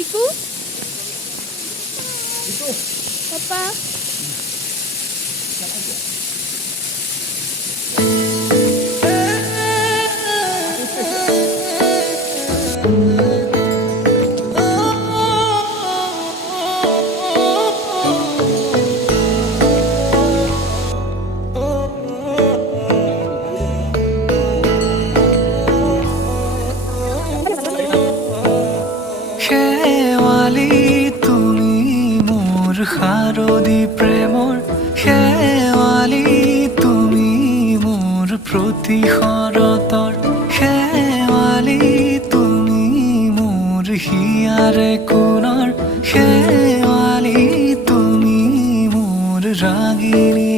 Piku? Papa? শেৱালি তুমি মোৰ শাৰদী প্ৰেমৰ শেৱালি তুমি মোৰ প্ৰতি শৰতৰ শেৱালি তুমি মোৰ হিয়াৰে কোণৰ শেৱালি তুমি মোৰ ৰাগিনী